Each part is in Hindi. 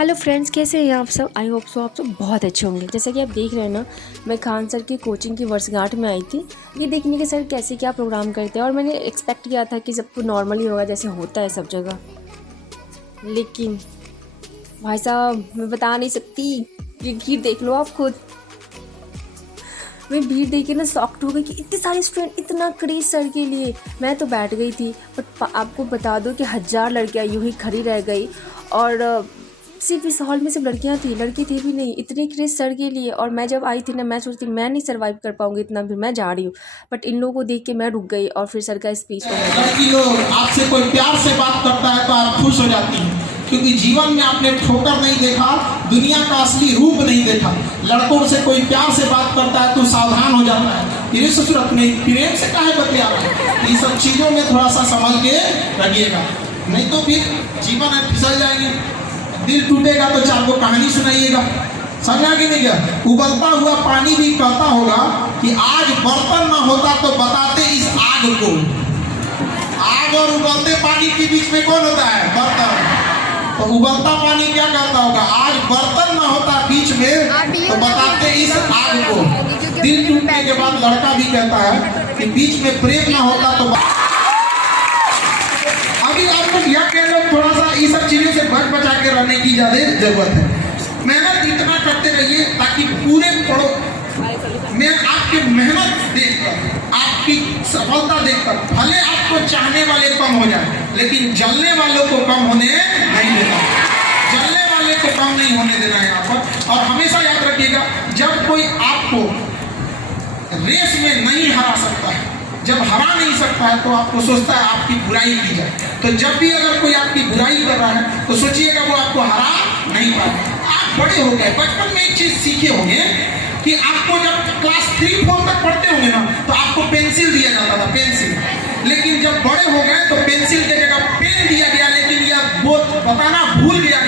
हेलो फ्रेंड्स, कैसे हैं आप सब। आई होप सो आप सब बहुत अच्छे होंगे। जैसा कि आप देख रहे हैं ना, मैं खान सर की कोचिंग की वर्षगांठ में आई थी ये देखने के सर कैसे क्या प्रोग्राम करते हैं। और मैंने एक्सपेक्ट किया था कि सब कुछ नॉर्मली होगा जैसे होता है सब जगह, लेकिन भाई साहब मैं बता नहीं सकती। ये भीड़ देख लो आप खुद। मैं भीड़ देख के ना शॉक्ड हो गई कि इतने सारे स्टूडेंट, इतना क्रेज सर के लिए। मैं तो बैठ गई थी, बट आपको बता दो कि 1000 लड़कियाँ यूँ ही खड़ी रह गई। और सिर्फ इस हॉल में सिर्फ लड़कियां थी, लड़के थे भी नहीं। इतनी क्रेज सर के लिए। और मैं जब आई थी ना, मैं सोचती मैं नहीं सर्वाइव कर पाऊंगी इतना, फिर मैं जा रही हूँ। बट इन लोगों को देख के मैं रुक गई और फिर सर का स्पीच हो गया। लड़की लोग आपसे कोई प्यार से बात करता है तो आप खुश हो जाती हैं, क्योंकि जीवन में आपने ठोकर नहीं देखा, दुनिया का असली रूप नहीं देखा। लड़कों से कोई प्यार से बात करता है तो सावधान हो जाता है। ये सूरत में प्रेम से काहे बतिया रहा है। ये सब चीजों में थोड़ा सा समझ के रहिएगा, नहीं तो फिर जीवन में फिसल जाएंगे। दिल टूटेगा तो चार को कहानी सुनाइएगा, समझा कि नहीं। गया उबलता हुआ पानी भी कहता होगा कि आज बर्तन ना होता तो बताते इस आग को। आग और उबलते पानी के बीच में कौन होता है? बर्तन। तो उबलता पानी क्या कहता होगा? आज बर्तन ना होता बीच में तो बताते इस आग को। दिल टूटने के बाद लड़का भी कहता है कि बीच में प्रेम ना होता तो अभी आपको यह कह लो, थोड़ा सा ये सब चीजों से बच बचा के रहने की ज्यादा जरूरत है। मेहनत इतना करते रहिए ताकि पूरे पड़ो मैं आपकी मेहनत देखकर, आपकी सफलता देखकर भले आपको चाहने वाले कम हो जाए, लेकिन जलने वालों को कम होने नहीं देना। जलने वाले को कम नहीं होने देना यहाँ पर। और हमेशा याद रखिएगा, जब कोई आपको रेस में नहीं हरा सकता है, जब हरा नहीं सकता है, तो आपको सोचता है आपकी बुराई की जाए। तो जब भी अगर कोई आपकी बुराई कर रहा है तो सोचिएगा वो आपको हरा नहीं पाएगा। आप बड़े हो गए, बचपन में एक चीज सीखे होंगे कि आपको जब क्लास 3-4 तक पढ़ते होंगे ना, तो आपको पेंसिल दिया जाता था, पेंसिल। लेकिन जब बड़े हो गए तो पेंसिल के जगह पेन दिया गया। लेकिन यह वो बताना भूल गया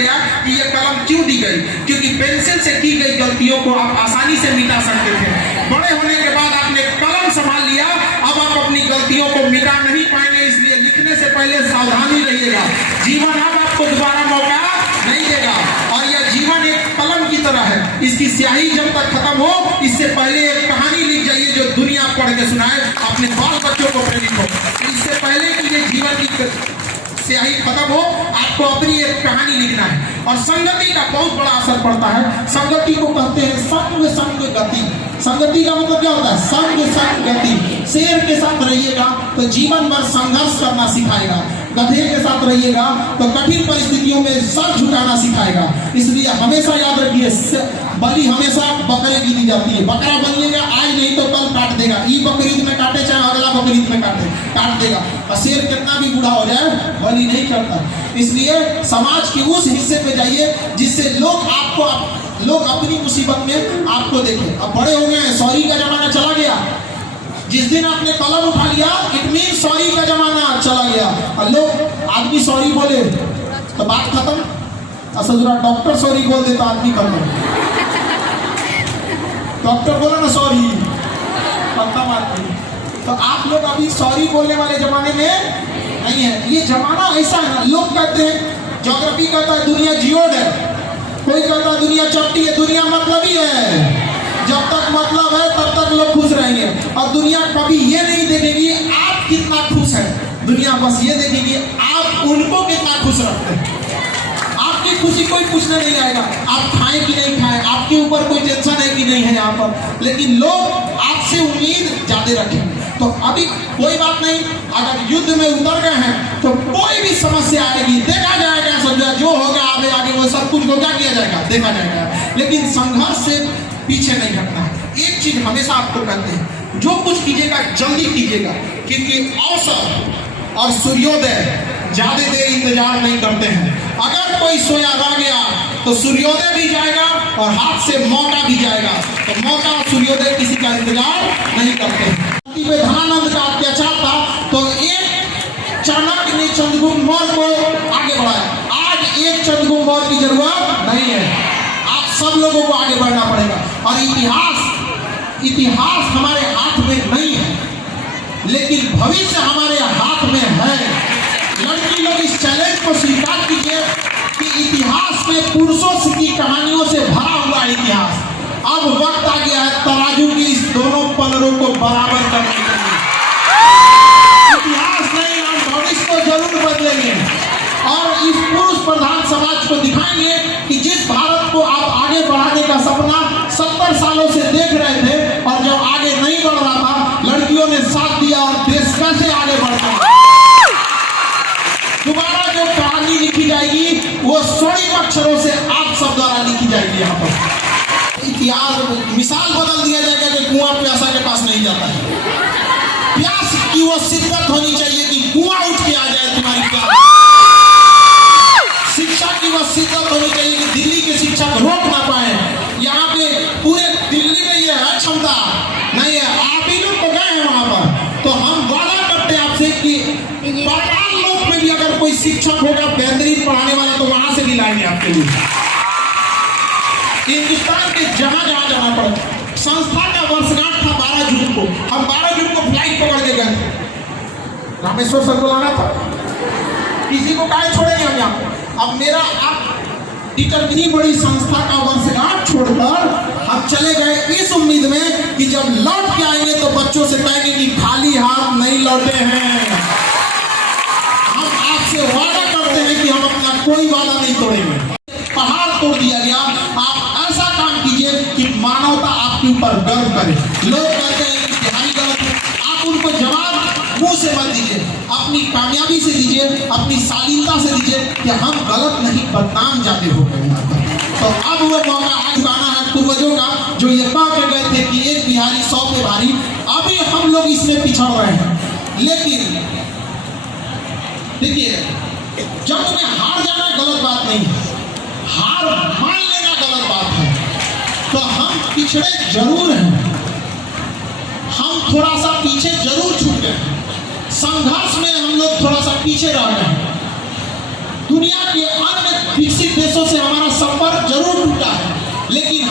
कि यह कलम क्यों दी गई, क्योंकि पेंसिल से की गई गलतियों को आप आसानी से मिटा सकते थे। बड़े होने के बाद आपने कलम संभाल लिया, अब आप अपनी गलतियों को मिटा नहीं पाएंगे। इसलिए लिखने से पहले सावधानी रहिएगा। जीवन अब आपको दोबारा मौका नहीं देगा। और यह जीवन एक कलम की तरह है, इसकी स्याही जब तक खत्म हो, इससे पहले एक कहानी लिख जाइए जो दुनिया पढ़ के सुनाए, अपने बाल बच्चों को प्रेरित हो। इससे पहले कि ये जीवन की स्याही खत्म हो, आपको अपनी एक कहानी लिखना है। और संगति का बहुत बड़ा असर पड़ता है। संगति को कहते हैं संग संग गति। संगति का मतलब क्या होता है? संग संग गति। शेर के साथ रहिएगा तो जीवन भर संघर्ष करना सिखाएगा। गधे के साथ रहिएगा तो कठिन परिस्थितियों में सर झुकाना सिखाएगा। इसलिए हमेशा याद रखिए, बलि हमेशा बकरे की दी जाती है। बकरा बनिएगा आज नहीं तो कल काट देगा। ई बकरीद में काटे चाहे अगला बकरीद में काट देगा। और शेर कितना भी बूढ़ा हो जाए बलि नहीं करता। इसलिए समाज के उस हिस्से पे जाइए जिससे लोग अपनी मुसीबत में आपको देखें। अब बड़े हो गए, सॉरी का जमाना चला गया। जिस दिन आपने कलम उठा लिया, इट मीन सॉरी का जमाना चला गया। और लोग आदमी सॉरी बोले तो बात खत्म। अच्छा जरा डॉक्टर सॉरी बोल दे तो आदमी खत्म। डॉक्टर बोला ना सॉरी, खत्म आदमी। तो आप लोग अभी सॉरी बोलने वाले जमाने में नहीं है। ये जमाना ऐसा है ना, लोग कहते हैं, ज्योग्राफी कहता है दुनिया जियोड है, कोई कहता है दुनिया चपटी है। दुनिया मतलब ही है, जब तक मतलब है तब तक लोग खुश रहेंगे। और दुनिया कभी ये नहीं देखेगी आप कितना खुश है, दुनिया बस ये देखेगी आप उनको कितना खुश रखते हैं। आपकी खुशी कोई पूछने नहीं आएगा, आप खाएं कि नहीं खाएं, आपके ऊपर कोई टेंशन है कि नहीं है यहाँ पर। लेकिन लोग आपसे उम्मीद ज्यादा रखेंगे। तो अभी कोई बात नहीं, अगर युद्ध में उतर गए हैं तो कोई भी समस्या आएगी, देखा जाएगा। समझा जो होगा आगे वो सब कुछ को क्या किया जाएगा, देखा जाएगा। लेकिन संघर्ष से पीछे नहीं हटना है। एक चीज हमेशा आपको कहते हैं, जो कुछ कीजिएगा जल्दी कीजिएगा, क्योंकि अवसर और सूर्योदय ज्यादा देर इंतजार नहीं करते हैं। अगर कोई सोया रह गया तो सूर्योदय भी जाएगा और हाथ से मौका भी जाएगा। तो मौका और सूर्योदय किसी का इंतजार नहीं करते हैं। धनानंद का अत्याचार था तो एक चाणक्य ने चंद्रगुप्त मौर्य को आगे बढ़ाया। आज एक चंद्रगुप्त मौर्य की जरूरत नहीं है, आप सब लोगों को आगे बढ़ना पड़ेगा। और इतिहास हमारे हाथ में नहीं है, लेकिन भविष्य हमारे हाथ में है। लड़की लोग इस चैलेंज को स्वीकार कीजिए कि इतिहास में पुरुषों की कहानियों से भरा हुआ इतिहास। अब वक्त आ गया है तराजू की इस दोनों पलरों को बराबर करने के लिए। इतिहास नहीं, हम भविष्य को जरूर बदलेंगे और इस पुरुष प्रधान समाज को दिखाएंगे कि जिस भारत को आप आगे बढ़ाने का सपना 70 सालों से देख रहे थे और जब आगे नहीं बढ़ रहा था, लड़कियों ने साथ दिया और देश कैसे आगे बढ़ता है। दोबारा जो कहानी लिखी जाएगी वो स्वर्णिम अक्षरों से आप सब द्वारा लिखी जाएगी। यहाँ पर इतिहास मिसाल बदल दिया जाएगा कि कुआं प्यासा के पास नहीं जाता है। प्यास की वो शिद्दत होनी चाहिए कि कुआं उठ के आ जाए तुम्हारी प्यास। शिक्षा की वो शिद्दत होनी चाहिए कि दिल्ली की शिक्षा को रोक ना पाए। यहाँ पे पूरे दिल्ली में ये है क्षमता नहीं है, आप ही लोग तो गए हैं वहां पर। तो हम वादा करते हैं आपसे कि पाताल लोक में भी अगर कोई शिक्षक होगा बेहतरीन पढ़ाने वाला तो वहां से भी लाएंगे आपके लिए। हिंदुस्तान के जहां जहां जाना पड़े। संस्था का वर्षगांठ था 12 जून को, हम 12 जून को फ्लाइट पकड़ के गए। रामेश्वर सर को लाना था, किसी को काहे छोड़ेंगे हम यहाँ। अब मेरा आप इतनी बड़ी संस्था का वर्षगांठ छोड़कर हम चले गए इस उम्मीद में कि जब लौट के आएंगे तो बच्चों से कहेंगे कि खाली हाथ नहीं लौटे हैं। हम आपसे वादा करते हैं कि हम अपना कोई वादा नहीं तोड़ेंगे। पहाड़ तोड़ दिया गया, आप ऐसा काम कीजिए कि मानवता आपके ऊपर गर्व करे। लोग कहते हैं कि बिहारी गलत है, आप उनको जवाब मुंह से मत दीजिए, अपनी कामयाबी से दीजिए, अपनी शालीनता से दीजिए कि हम गलत नहीं बदनाम जाते हो गए। तो अब वो मौका आज गाना है पूर्वजों का, जो ये कह के गए थे कि एक बिहारी 100 पे भारी। अभी हम लोग इसमें पिछड़ रहे हैं, लेकिन देखिए जब तुम्हें हार जाना गलत बात नहीं है, हार मान लेना गलत बात है। तो हम पिछड़े जरूर हैं, हम थोड़ा सा पीछे जरूर छूट गए, संघर्ष में हम लोग थोड़ा सा पीछे रह गए। दुनिया के अन्य विकसित देशों से हमारा संपर्क जरूर टूटा है, लेकिन